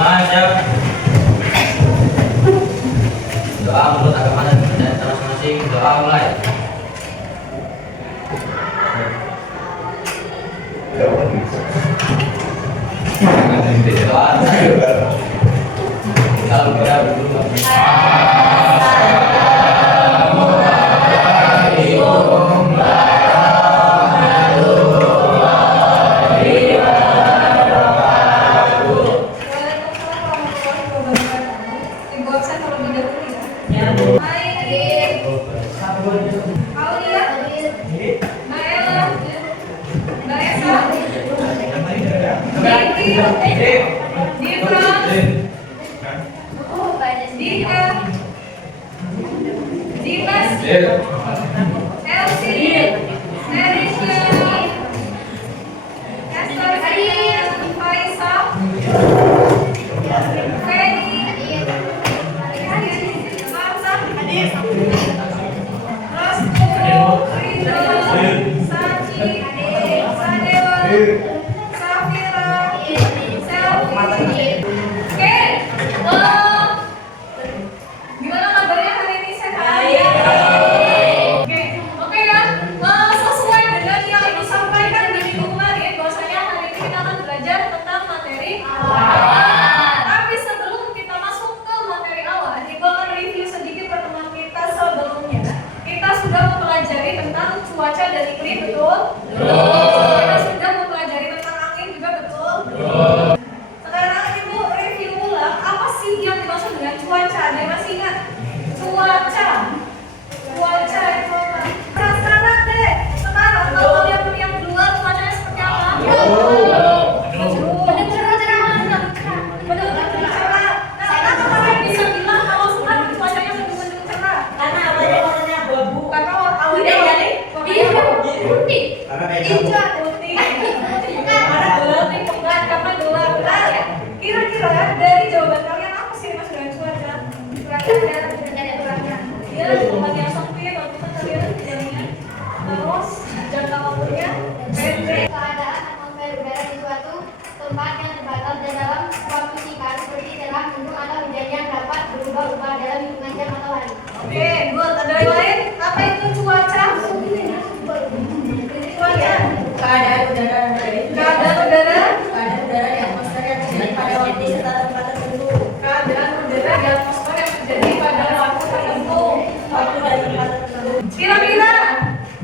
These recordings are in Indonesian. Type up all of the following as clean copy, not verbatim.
Mantap. Doa menurut agama dan masing-masing. Doa mulai. Doa. Kalau kita dulu. Cuaca dan iklim, betul? Kita sudah mempelajari tentang angin juga, betul? Sekarang Ibu review ulang apa sih yang dimaksud dengan cuaca. Dia masih ingat? Cuaca itu apa? Penasaran deh. Sekarang kalau lihat di luar cuacanya seperti apa? Cerah. Nah, kenapa kalian bisa bilang kalau sekarang cuacanya mendung cerah? Karena awalnya warnanya abu-abu. Karena awalnya putih. Karena gelap. Kira-kira dari jawaban kalian apa sih yang maksud dengan cuaca? Ya, tempat yang sempit, waktu kan kalian jadinya. Terus jangka waktunya pendek. Keadaan atmosfer udara di suatu tempat yang terbatas dan dalam waktu singkat seperti cerah, mendung atau hujan yang dapat berubah-ubah dalam hitungan jam atau hari. Oke, good. Ada yang lain? Apa itu cuaca? Cuaca. Keadaan udara Keadaan udara. keadaan udara di atmosfer yang terjadi pada waktu serta tempat tertentu. Keadaan udara di atmosfer yang terjadi pada waktu tertentu. Waktu dan tempat tertentu. Kira-kira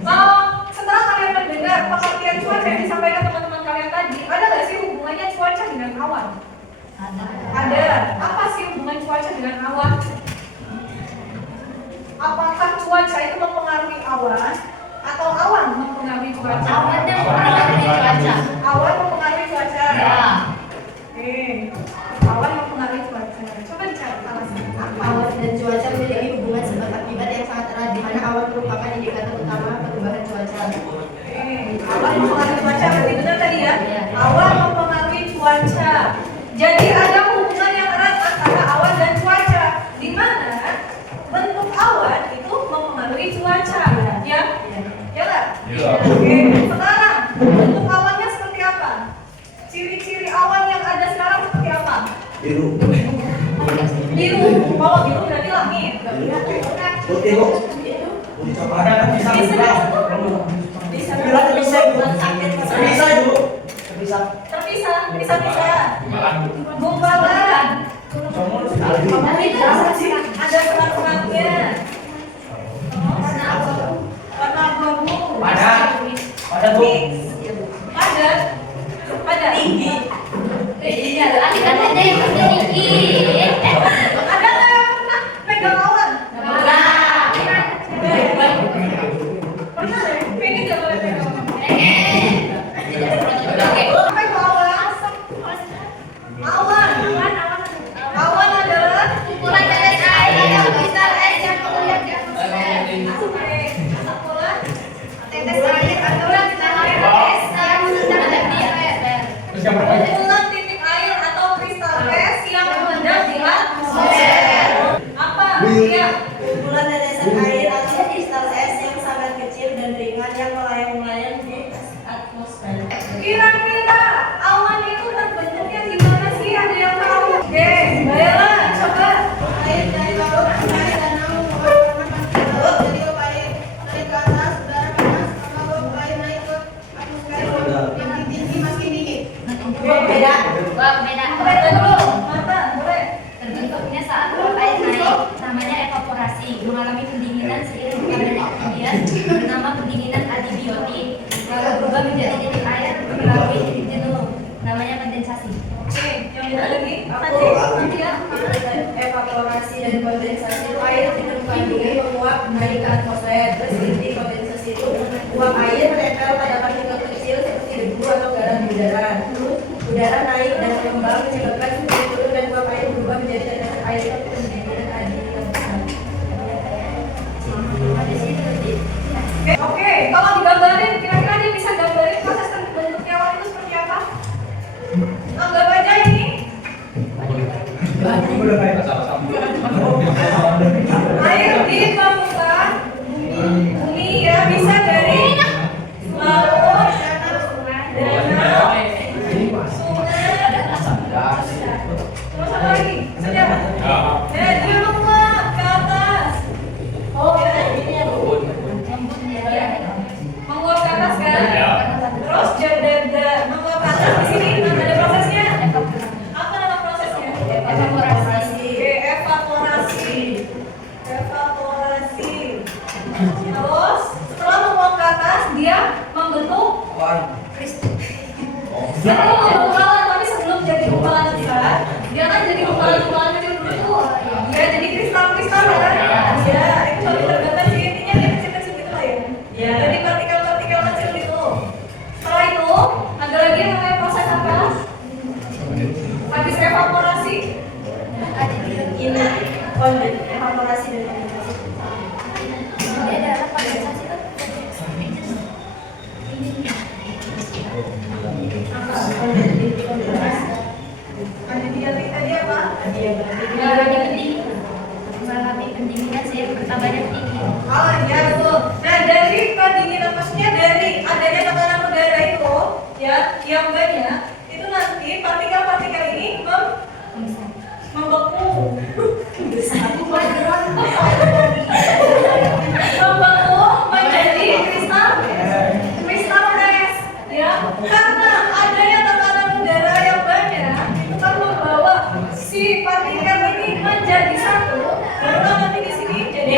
kalau setelah kalian mendengar pengertian cuaca yang disampaikan teman-teman kalian tadi, ada nggak sih hubungannya cuaca dengan awan? Ada. Apa sih hubungan cuaca dengan awan? Apakah cuaca itu mempengaruhi awan atau awan mempengaruhi cuaca? Awan yang mempengaruhi cuaca. Awan mempengaruhi cuaca. Ya. Oke. Awan mempengaruhi cuaca. Coba dicari alasannya. Awan dan cuaca memiliki hubungan sebab akibat yang sangat erat di mana awan merupakan indikator utama perubahan cuaca. Awan mempengaruhi cuaca, berarti benar tadi ya? Awan mempengaruhi cuaca. Jadi ada hubungan yang erat antara awan dan cuaca, di mana bentuk awan itu mempengaruhi cuaca, ya? Ya nggak? Oke. Sekarang bentuk awannya seperti apa? Ciri-ciri awan yang ada sekarang seperti apa? Biru. Biru. Kalau biru berarti langit. Putih kok. Putih coklat. Bisa. Bisa ibu. Bisa. Terpisah. Gumpalan. Ada serat-seratnya. Warna abu-abu. Pada Bu. Ada. Tinggi. Ada yang tinggi. Ada nggak yang pernah pegang awan? Pernah ya? Pengen nggak boleh pegang awan? Apa itu awan? Awan adalah Kumpulan tetes air atau kristal es yang mengular di atmosfer. kumpulan Tetes air atau kristal es yang mengendap di atmosfer. kumpulan titik air atau kristal es yang mengendap di atmosfer. Apa? Ya. Kumpulan tetesan air atau kristal es yang sangat kecil dan ringan yang melayang-layang di atmosfer. Kira-kira awan itu terbentuknya gimana sih? Ada yang tahu? Uap air menempel pada partikel kecil seperti debu atau garam di udara. Udara naik dan mengembang menyebabkan suhu turun dan uap air berubah menjadi tetesan air seperti pendinginan air yang besar. Oke, kalau digambarin, kira-kira dia bisa gambarin proses terbentuknya awan itu seperti apa? Anggap aja ini air di permukaan bumi ya, bisa dari laut, danau, sungai, terus apa lagi? Sudah? Ya, dia menguap ke atas. Oh, ya, menguap ke atas kan? Terus menguap ke atas di sini ada prosesnya. Apa nama prosesnya? Evaporasi. Terus setelah menguap ke atas dia membentuk gumpalan, tapi sebelum jadi gumpalan besar, dia kan jadi gumpalan kecil dulu tuh. Ya, jadi kristal-kristal kan? Ya, itu baru tergambar sih, intinya dia kecil-kecil gitu lah ya. Ya, jadi partikel-partikel kecil gitu. Setelah itu, ada lagi yang namanya proses apa? Habis evaporasi, Ini evaporasi dan kondensasi. adiabatik tadi apa? Oh iya betul. Nah dari pendinginan, maksudnya dari adanya tekanan udara itu ya yang banyak, itu nanti partikel-partikel ini membeku menjadi kristal es ya, karena adanya tekanan udara yang banyak itu kan membawa si partikel ini menjadi satu, baru nanti di sini jadi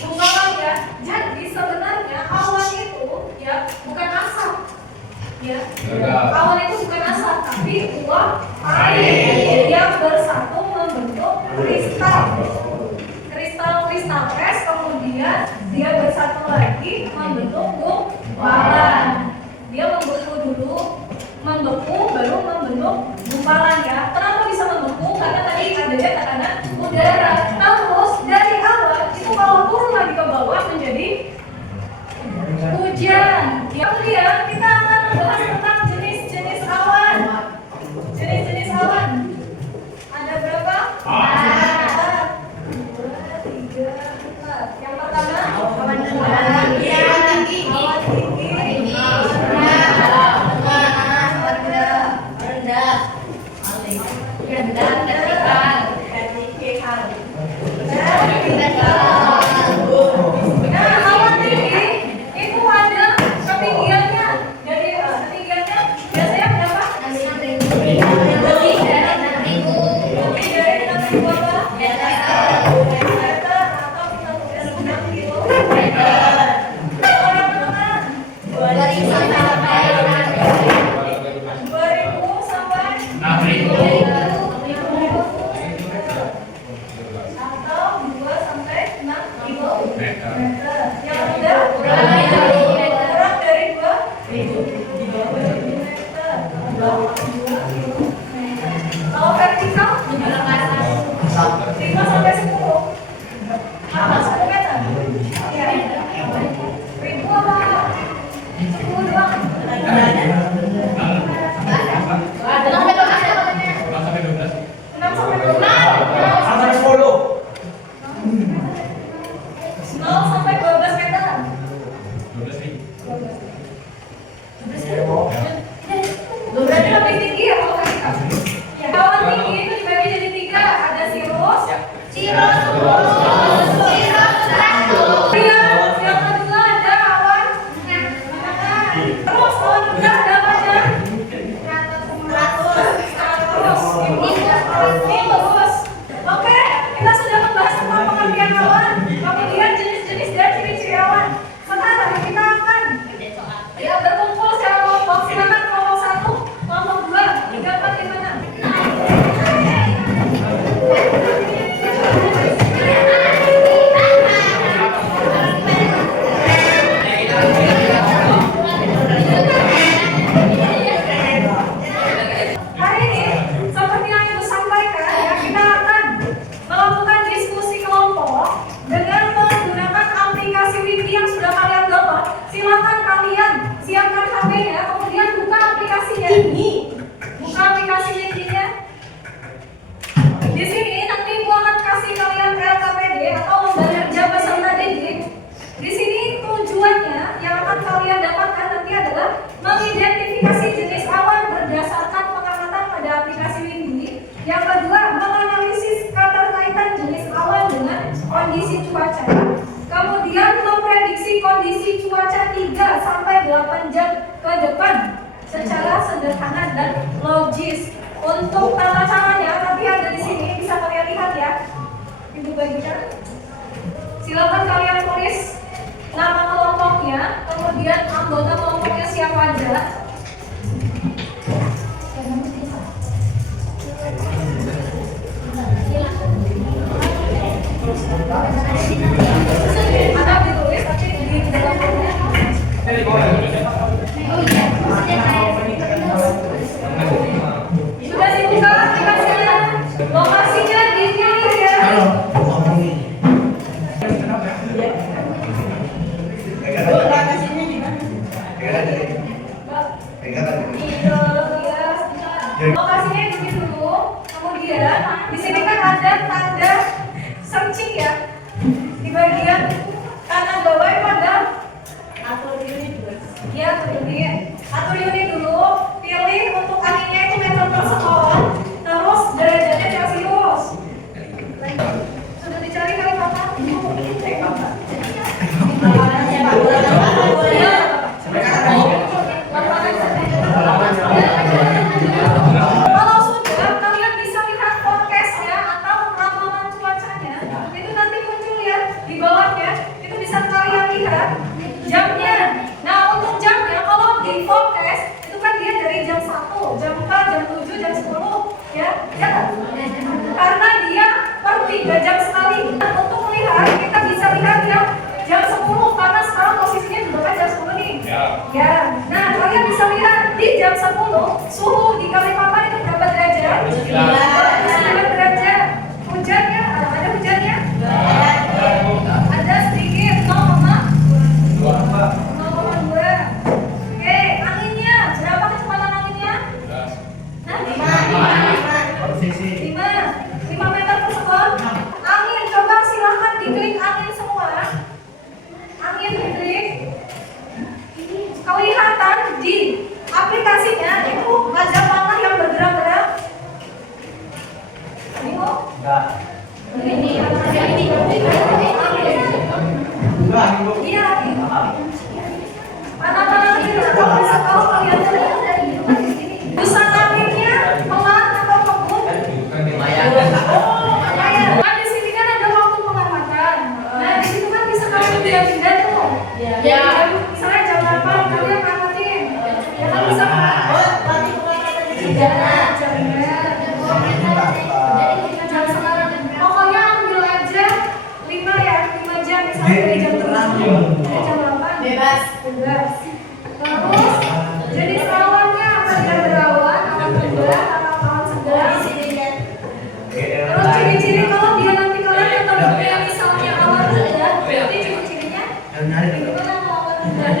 gumpalan ya. Jadi sebenarnya awan itu ya bukan asap ya, awan itu bukan asap tapi uap air yang bersatu membentuk kristal es, kemudian dia bersatu lagi membentuk gumpalan. Dia membeku dulu, baru membentuk gumpalan ya. Kenapa bisa membeku? Karena tadi adanya tekanan udara. Terus dari awan itu kalau turun lagi ke bawah menjadi hujan. Kemudian kita akan membahas tentang jenis-jenis awan. Jenis-jenis awan ada berapa? 1, 2, 3, 4. Yang pertama awan tinggi, nah, awan tinggi itu ada ketinggiannya. Jadi ketinggiannya biasanya berapa? Lebih dari 6.000 apa? Meter atau kita tulis 6 kilometer. Kalau yang menengah 2.000 sampai atau 2 sampai 6 kilometer. Yang rendah kurang dari 2 kilometer. Kalau vertikal 5 sampai 10 apa 10 meter? Iya. 1.000 apa 10 doang? 6 sampai 12. 0 sampai 12 meter. prediksi cuaca 3 sampai 8 jam ke depan secara sederhana dan logis. Untuk tata caranya tapi ada di sini, bisa kalian lihat ya. Ibu bagikan. Silakan kalian tulis nama kelompoknya, kemudian anggota kelompoknya siapa aja. Ada ditulis tapi di dalam bukunya. Sudah dibuka aplikasinya, lokasinya dipilih ya. Lokasinya di mana? Lokasinya di sini dulu. Kemudian di sini kan ada tanda searching ya. Di bagian kanan bawah itu ada Atur unit. ya atur unit dulu. Pilih untuk anginnya itu meter persekuan. Terus derajatnya Celcius. Sudah dicari kali Bapak? Kalau sudah, kalian bisa lihat forecast-nya atau ramalan cuacanya. Itu nanti muncul ya di bawahnya. Itu bisa kalian lihat jamnya. Nah, untuk jamnya kalau di forecast itu kan dia dari jam 1, jam 4, jam 7, jam 10 ya. Ya kan? Karena dia per 3 jam sekali. Nah, untuk melihat kita bisa lihat ya jam 10 karena sekarang posisinya juga kan jam 10 nih. Ya. Nah, kalian bisa lihat di jam 10 suhu di Balikpapan itu berapa derajat? 9 derajat. Hujannya ada hujannya? Ada sedikit 0,2. Oke, anginnya berapa kecepatan anginnya? Nah, 5 meter per sekon. Angin, coba silahkan diklik angin semua. Angin diklik. Kelihatan di aplikasinya itu ada panah yang bergerak-gerak. Bingung? Ini. Iya. Panah-panah itu bisa tahu kalian busan anginnya pelan atau kebut? Kan di sini kan ada waktu pengamatan. Nah, di situ kan bisa kalian pindah-pindah tuh. Ya. Misalnya jam 8 kalian amatin. Ya kan bisa. Jam sekarang. Pokoknya ambil aja 5 ya, 5 jam misalnya dari jam 7 dari jam 8. Bebas. Terus jenis awannya ada berawan, awan tebal, awan sedang. Terus ciri-ciri kalau dia nanti kalian ketemunya misalnya awan rendah, berarti ciri-cirinya gimana awan rendah?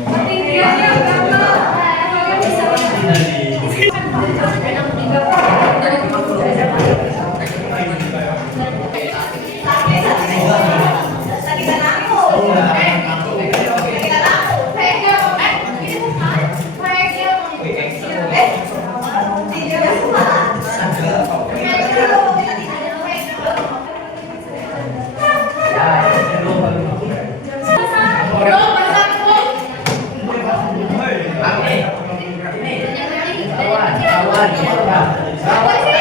Ketinggiannya berapa? Kalian bisa Awan.